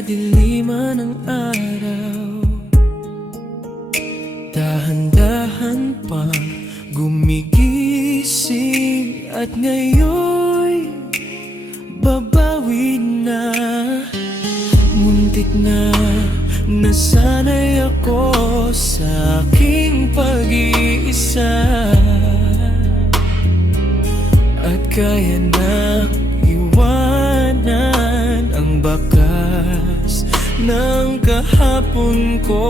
kadiliman ng araw, dahan-dahan pang gumigising. At ngayon'y babawi na. Muntik na nasanay ako sa aking pag-iisa, at kaya na iwanan ang bakas ng kahapon ko.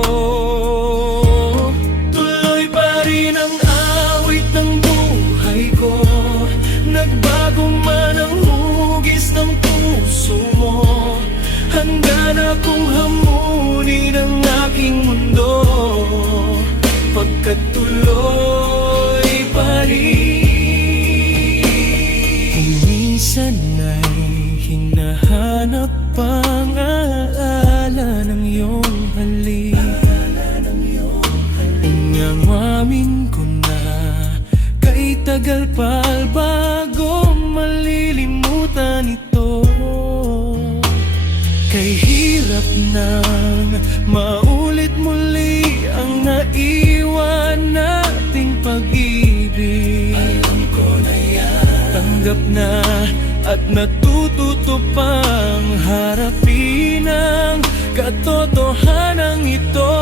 Tuloy pa rin ang awit ng buhay ko, nagbago man ang hugis ng puso mo. Handa na kong hamunin ang aking mundo, pagkat tuloy pa rin. Kung minsan ay hinahanap ang alaala ng iyong halik, ingangamin ko na kay tagal pa bago malilimutan ito. Kay hirap nang maulit muli ang naiwan nating pag-ibig. Alam ko na yan, tanggap na at natututo pang harapin ang katotohanan ito.